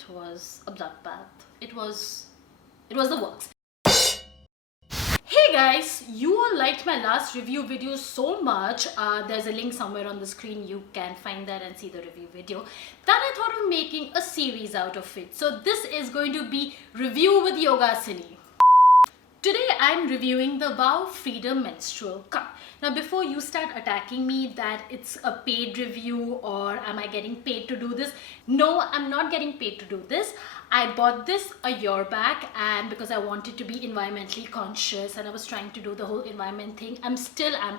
it was a bloodbath. It was the works. Hey guys, you all liked my last review video so much. There's a link somewhere on the screen. You can find that and see the review video. Then I thought of making a series out of it. So this is going to be Review with Yogasini. Today I'm reviewing the WOW Freedom Menstrual Cup. Now before you start attacking me that it's a paid review or am I getting paid to do this? No, I'm not getting paid to do this. I bought this a year back and because I wanted to be environmentally conscious and I was trying to do the whole environment thing. I'm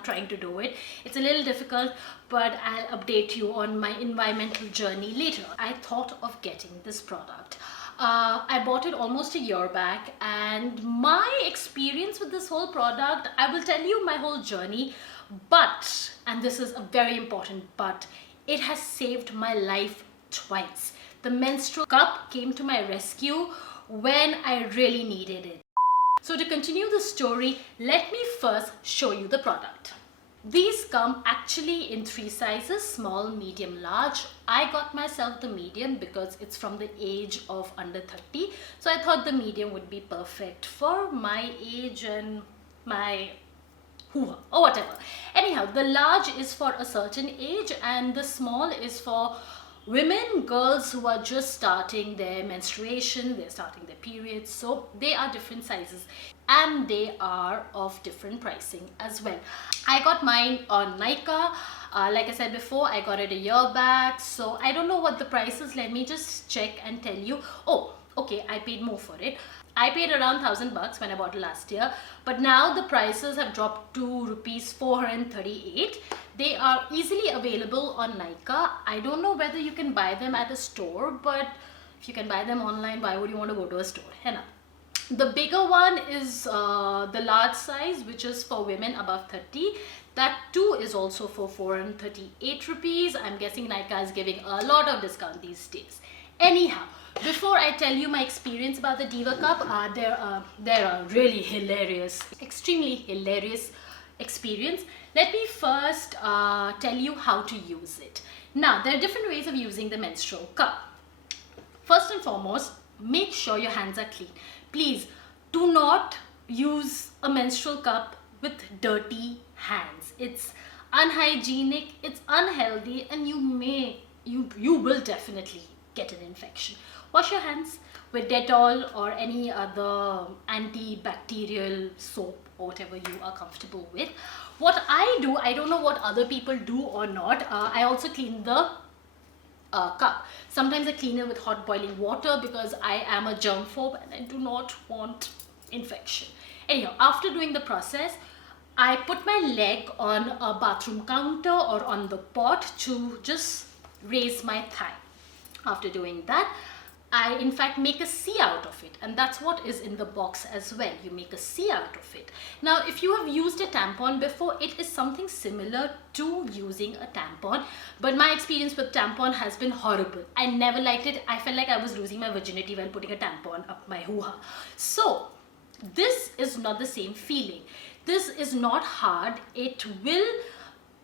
trying to do it. It's a little difficult, but I'll update you on my environmental journey later. I thought of getting this product. I bought it almost a year back and my experience with this whole product, I will tell you my whole journey, but, and this is a very important but, it has saved my life twice. The menstrual cup came to my rescue when I really needed it. So to continue the story, let me first show you the product. These come actually in 3 sizes, small, medium, large. I got myself the medium because it's from the age of under 30. So I thought the medium would be perfect for my age and my hoo-ha or whatever. Anyhow, the large is for a certain age and the small is for women, girls who are just starting their menstruation, they're starting their periods, so they are different sizes and they are of different pricing as well. I got mine on Nykaa. Like I said before, I got it a year back, so I don't know what the price is. Let me just check and tell you. Oh, okay, I paid more for it. I paid around $1,000 when I bought it last year, but now the prices have dropped to rupees 438. They are easily available on Nykaa. I don't know whether you can buy them at a store, but if you can buy them online, why would you want to go to a store? The bigger one is the large size, which is for women above 30. That too is also for 438 rupees. I'm guessing Nykaa is giving a lot of discount these days. Anyhow, before I tell you my experience about the Diva Cup, there are really hilarious, extremely hilarious experience. Let me first tell you how to use it. Now, there are different ways of using the menstrual cup. First and foremost, make sure your hands are clean. Please do not use a menstrual cup with dirty hands. It's unhygienic, it's unhealthy, and you will definitely get an infection. Wash your hands with Dettol or any other antibacterial soap or whatever you are comfortable with. What I do, I don't know what other people do or not. I also clean the cup. Sometimes I clean it with hot boiling water because I am a germphobe and I do not want infection. Anyhow, after doing the process, I put my leg on a bathroom counter or on the pot to just raise my thigh. After doing that, I in fact make a C out of it, and that's what is in the box as well. You make a C out of it. Now, if you have used a tampon before, it is something similar to using a tampon, but my experience with tampon has been horrible. I never liked it. I felt like I was losing my virginity while putting a tampon up my hoo-ha. So this is not the same feeling. This is not hard. It will,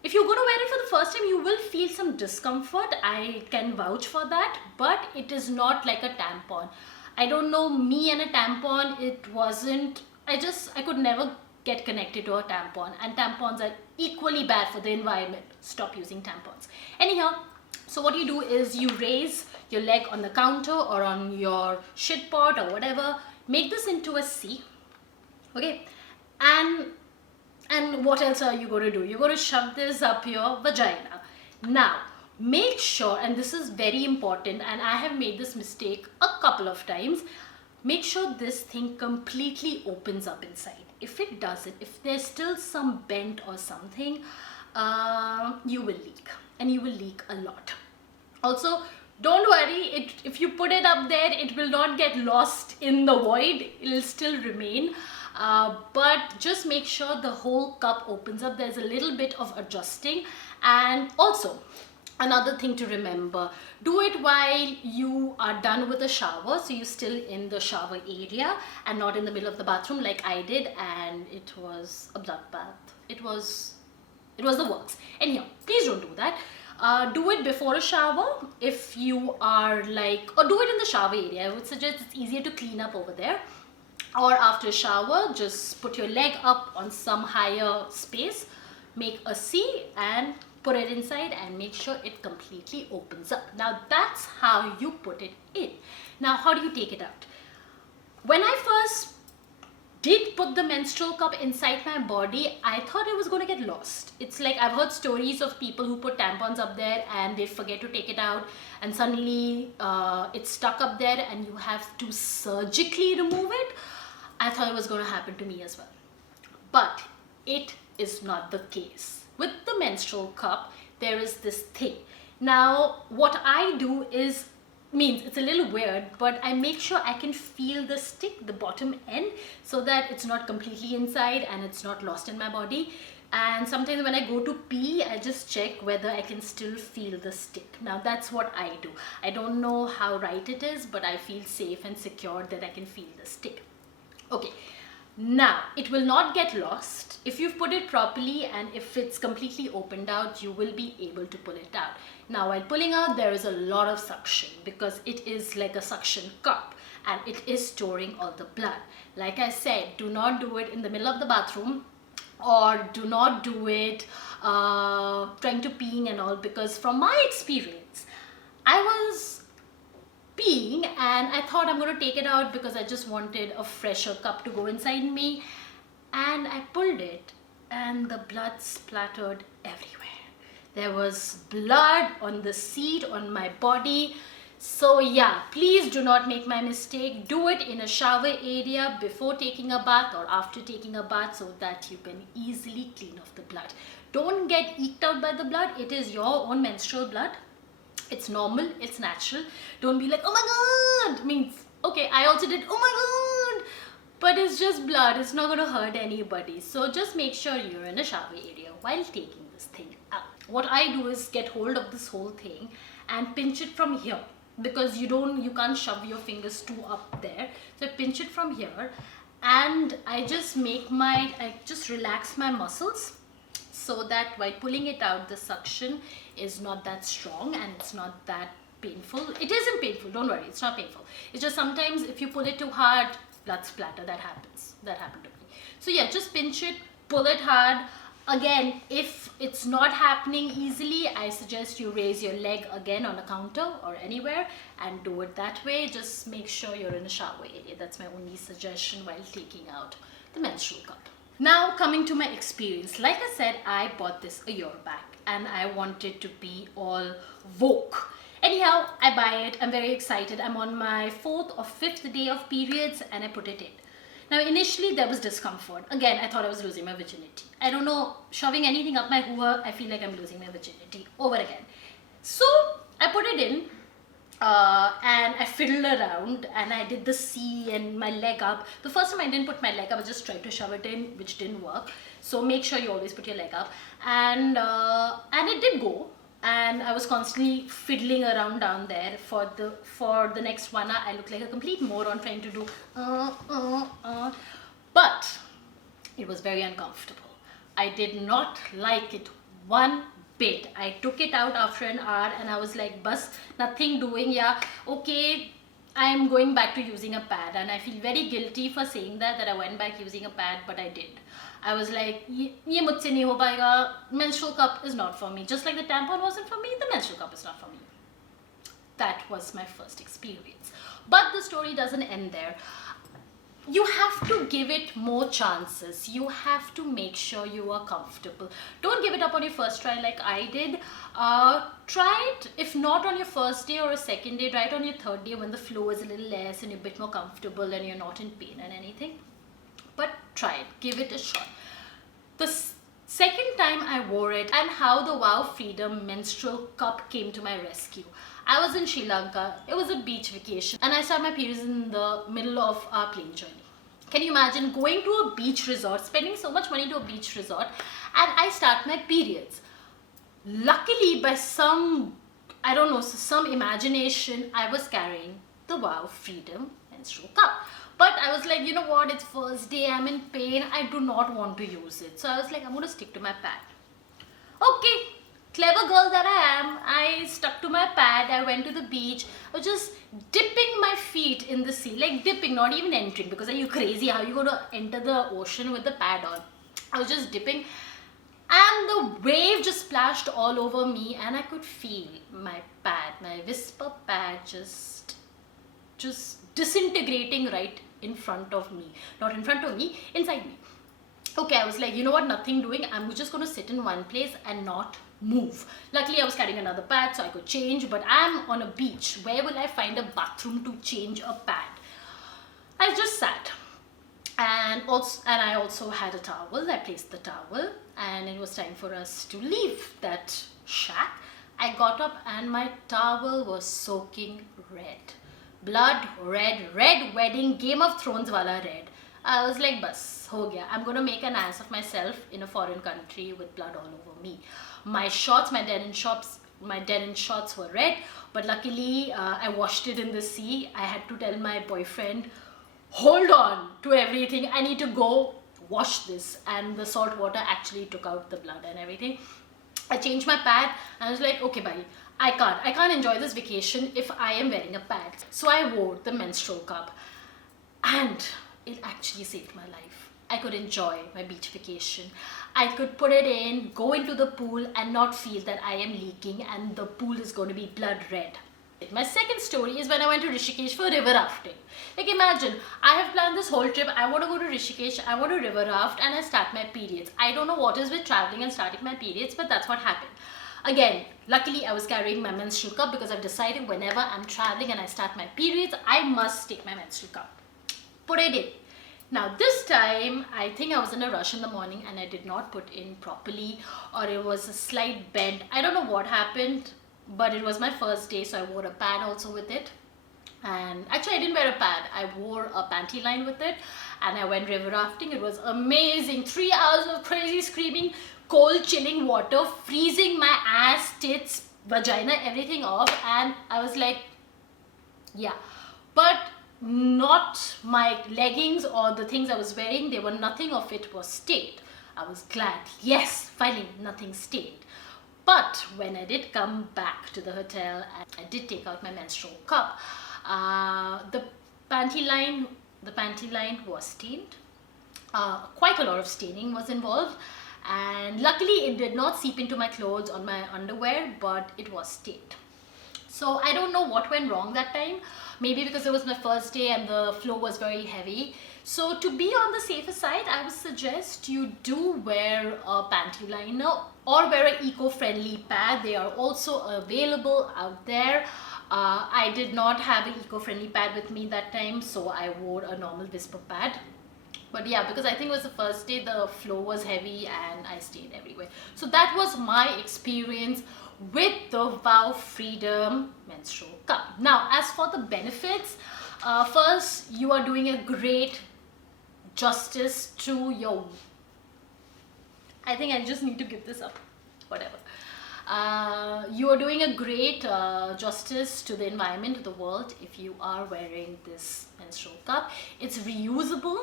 if you're going to wear it for the first time, you will feel some discomfort. I can vouch for that, but it is not like a tampon. I don't know, me and a tampon, it wasn't, I could never get connected to a tampon, and tampons are equally bad for the environment. Stop using tampons. Anyhow, so what you do is you raise your leg on the counter or on your shit pot or whatever, make this into a C, okay, and what else are you going to do? You're going to shove this up your vagina. Now, make sure, and this is very important, and I have made this mistake a couple of times, make sure this thing completely opens up inside. If it doesn't, if there's still some bent or something, you will leak, and you will leak a lot. Also, don't worry, if you put it up there, it will not get lost in the void. It will still remain. But just make sure the whole cup opens up. There's a little bit of adjusting. And also, another thing to remember, do it while you are done with the shower, so you're still in the shower area and not in the middle of the bathroom like I did, and it was a bloodbath. It was the works. Anyhow, please don't do that. Do it before a shower if you are like, or do it in the shower area. I would suggest it's easier to clean up over there. Or after a shower, just put your leg up on some higher space, make a C and put it inside and make sure it completely opens up. Now that's how you put it in. Now how do you take it out? When I first did put the menstrual cup inside my body, I thought it was going to get lost. It's like I've heard stories of people who put tampons up there and they forget to take it out, and suddenly it's stuck up there and you have to surgically remove it. I thought it was going to happen to me as well. But it is not the case. With the menstrual cup, there is this thing. Now, what I do is, means it's a little weird, but I make sure I can feel the stick, the bottom end, so that it's not completely inside and it's not lost in my body. And sometimes when I go to pee, I just check whether I can still feel the stick. Now that's what I do. I don't know how right it is, but I feel safe and secure that I can feel the stick. Okay, now it will not get lost. If you've put it properly and if it's completely opened out, you will be able to pull it out. Now while pulling out, there is a lot of suction because it is like a suction cup and it is storing all the blood. Like I said, do not do it in the middle of the bathroom, or do not do it trying to peeing and all, because from my experience, I was peeing and I thought I'm going to take it out because I just wanted a fresher cup to go inside me, and I pulled it and the blood splattered everywhere. There was blood on the seat, on my body. So yeah, please do not make my mistake. Do it in a shower area before taking a bath or after taking a bath, so that you can easily clean off the blood. Don't get eked out by the blood. It is your own menstrual blood. It's normal, it's natural. Don't be like, oh my god, means, okay, I also did, oh my god, but it's just blood. It's not going to hurt anybody. So just make sure you're in a shower area while taking this thing out. What I do is get hold of this whole thing and pinch it from here, because you can't shove your fingers too up there. So I pinch it from here and I just relax my muscles, so that while pulling it out, the suction is not that strong and it's not that painful. It isn't painful, don't worry, it's not painful. It's just sometimes if you pull it too hard, blood splatter. That happens. That happened to me. So yeah, just pinch it, pull it hard. Again, if it's not happening easily, I suggest you raise your leg again on a counter or anywhere and do it that way. Just make sure you're in a shower area. That's my only suggestion while taking out the menstrual cup. Now coming to my experience, like I said, I bought this a year back and I wanted to be all woke. Anyhow, I buy it. I'm very excited. I'm on my 4th or 5th day of periods and I put it in. Now initially there was discomfort. Again, I thought I was losing my virginity. I don't know, shoving anything up my hoo-ha, I feel like I'm losing my virginity over again. So I put it in and I fiddled around and I did the C and my leg up. The first time I didn't put my leg up, I just tried to shove it in, which didn't work. So make sure you always put your leg up. And it did go. And I was constantly fiddling around down there. For the next 1 hour, I looked like a complete moron trying to do but it was very uncomfortable. I did not like it one bit. I took it out after an hour and I was like, bus, nothing doing, yeah, okay, I'm going back to using a pad. And I feel very guilty for saying that I went back using a pad, but I did. I was like, ye mujhse nahi ho payega. Menstrual cup is not for me. Just like the tampon wasn't for me, the menstrual cup is not for me. That was my first experience. But the story doesn't end there. You have to give it more chances. You have to make sure you are comfortable. Don't give it up on your first try like I did. Try it, if not on your first day or a second day, try it on your 3rd day when the flow is a little less and you're a bit more comfortable and you're not in pain and anything. But try it, give it a shot. The second time I wore it, and how the WOW Freedom Menstrual Cup came to my rescue. I was in Sri Lanka, it was a beach vacation, and I started my periods in the middle of our plane journey. Can you imagine going to a beach resort, spending so much money to a beach resort, and I start my periods. Luckily, by some imagination, I was carrying the WOW Freedom Menstrual Cup. But I was like, you know what, it's first day, I'm in pain, I do not want to use it. So I was like, I'm going to stick to my pad. Okay, clever girl that I am, I stuck to my pad. I went to the beach. I was just dipping my feet in the sea, like dipping, not even entering, because are you crazy? How are you going to enter the ocean with the pad on? I was just dipping, and the wave just splashed all over me, and I could feel my pad, my whisper pad, just disintegrating right in front of me. Not in front of me, inside me. Okay, I was like, you know what, nothing doing. I'm just going to sit in one place and not move. Luckily, I was carrying another pad so I could change, but I'm on a beach. Where will I find a bathroom to change a pad? I just sat. And I also had a towel. I placed the towel, and it was time for us to leave that shack. I got up and my towel was soaking red. Blood red, red wedding, Game of Thrones wala red. I was like, bas, ho gaya. I'm gonna make an ass of myself in a foreign country with blood all over me. My shorts, my denim shorts were red, but luckily I washed it in the sea. I had to tell my boyfriend, hold on to everything, I need to go wash this, and the salt water actually took out the blood and everything. I changed my pad and I was like, okay bye, I can't enjoy this vacation if I am wearing a pad. So I wore the menstrual cup, and it actually saved my life. I could enjoy my beach vacation. I could put it in, go into the pool and not feel that I am leaking and the pool is going to be blood red. My second story is when I went to Rishikesh for river rafting. Like imagine, I have planned this whole trip. I want to go to Rishikesh, I want to river raft, and I start my periods. I don't know what is with traveling and starting my periods, but that's what happened. Again, luckily I was carrying my menstrual cup because I've decided whenever I'm traveling and I start my periods, I must take my menstrual cup. Put it in. Now this time, I think I was in a rush in the morning and I did not put in properly, or it was a slight bend. I don't know what happened, but it was my first day, so I wore a pad also with it. And actually I didn't wear a pad, I wore a panty line with it, and I went river rafting. It was amazing. 3 hours of crazy screaming, cold chilling water, freezing my ass, tits, vagina, everything off, and I was like, yeah. But not my leggings or the things I was wearing, they were, nothing of it was stained. I was glad, yes, finally nothing stained. But when I did come back to the hotel, I did take out my menstrual cup. The panty line was stained. Quite a lot of staining was involved, and luckily it did not seep into my clothes or my underwear, but it was stained. So I don't know what went wrong that time. Maybe because it was my first day and the flow was very heavy. So to be on the safer side, I would suggest you do wear a panty liner or wear an eco-friendly pad. They are also available out there. I did not have an eco-friendly pad with me that time, so I wore a normal whisper pad. But yeah, because I think it was the first day, the flow was heavy and I stayed everywhere. So that was my experience with the WOW Freedom Menstrual Cup. Now, as for the benefits, first, you are doing a great justice to your... I think I just need to give this up. Whatever. You are doing a great justice to the environment, to the world, if you are wearing this menstrual cup. It's reusable.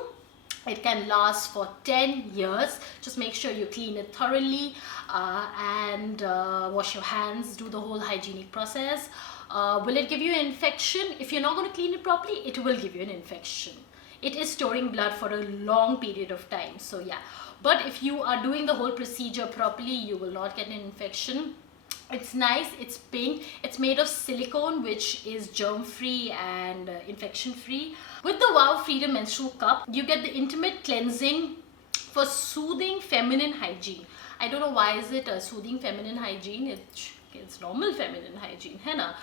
It can last for 10 years. Just make sure you clean it thoroughly and wash your hands, do the whole hygienic process. Will it give you an infection? If you're not going to clean it properly, it will give you an infection. It is storing blood for a long period of time. So yeah, but if you are doing the whole procedure properly, you will not get an infection. It's nice, it's pink, it's made of silicone, which is germ-free and infection-free. With the WOW Freedom Menstrual Cup, you get the intimate cleansing for soothing feminine hygiene. I don't know why is it a soothing feminine hygiene, it's normal feminine hygiene, henna.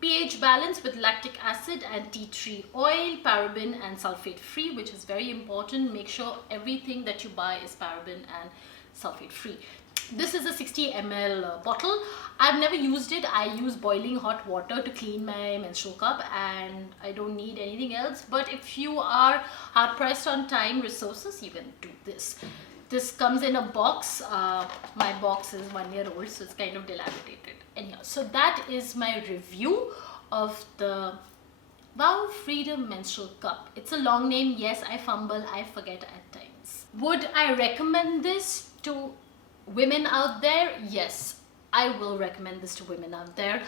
pH balance with lactic acid and tea tree oil, paraben and sulfate free, which is very important. Make sure everything that you buy is paraben and sulfate free. This is a 60 ml bottle. I've never used it. I use boiling hot water to clean my menstrual cup and I don't need anything else. But if you are hard pressed on time resources, you can do this. This comes in a box. My box is 1 year old, so it's kind of dilapidated. Anyhow, so that is my review of the WOW Freedom Menstrual Cup. It's a long name. Yes, I fumble, I forget at times. Would I recommend this to women out there? Yes. I will recommend this to women out there.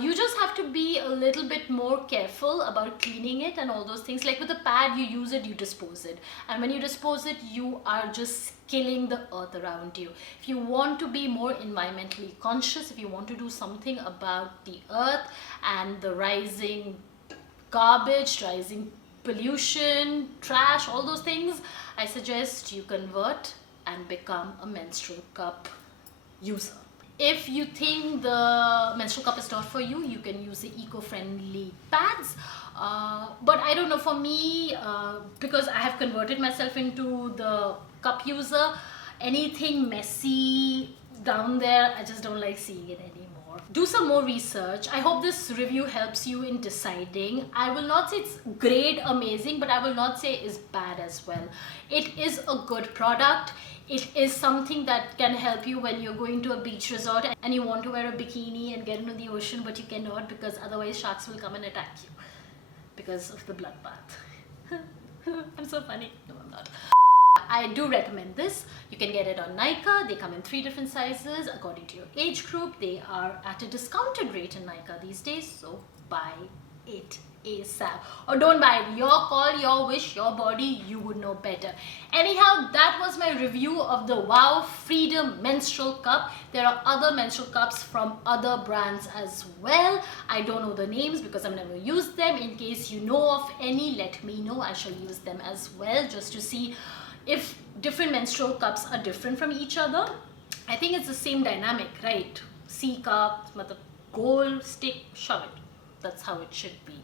You just have to be a little bit more careful about cleaning it and all those things. Like with a pad, you use it, you dispose it. And when you dispose it, you are just killing the earth around you. If you want to be more environmentally conscious, if you want to do something about the earth and the rising garbage, rising pollution, trash, all those things, I suggest you convert and become a menstrual cup user. If you think the menstrual cup is not for you, you can use the eco-friendly pads. But I don't know, for me, because I have converted myself into the cup user, anything messy down there, I just don't like seeing it anymore. Do some more research. I hope this review helps you in deciding. I will not say it's great, amazing, but I will not say it's bad as well. It is a good product. It is something that can help you when you're going to a beach resort and you want to wear a bikini and get into the ocean, but you cannot because otherwise sharks will come and attack you because of the bloodbath. I'm so funny. No, I'm not. I do recommend this. You can get it on Nykaa. They come in 3 different sizes according to your age group. They are at a discounted rate in Nykaa these days, so buy it ASAP. Or don't buy it. Your call, your wish, your body, you would know better. Anyhow, that was my review of the WOW Freedom Menstrual Cup. There are other menstrual cups from other brands as well. I don't know the names because I've never used them. In case you know of any, let me know. I shall use them as well just to see if different menstrual cups are different from each other. I think it's the same dynamic, right? C cup, goal, stick, shove it. That's how it should be.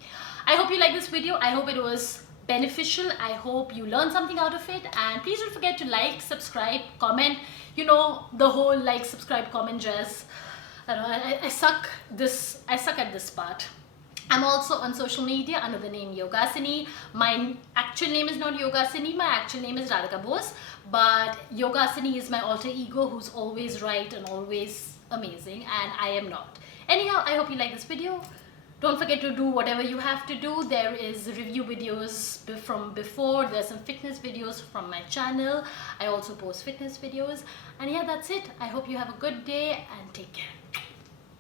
I hope you like this video. I hope it was beneficial. I hope you learned something out of it. And please don't forget to like, subscribe, comment. You know, the whole like, subscribe, comment jazz. I don't know, I suck at this part. I'm also on social media under the name Yogasini. My actual name is not Yogasini. My actual name is Radhika Bose. But Yogasini is my alter ego who's always right and always amazing. And I am not. Anyhow, I hope you like this video. Don't forget to do whatever you have to do. There is review videos from before. There's some fitness videos from my channel. I also post fitness videos. And yeah, that's it. I hope you have a good day and take care.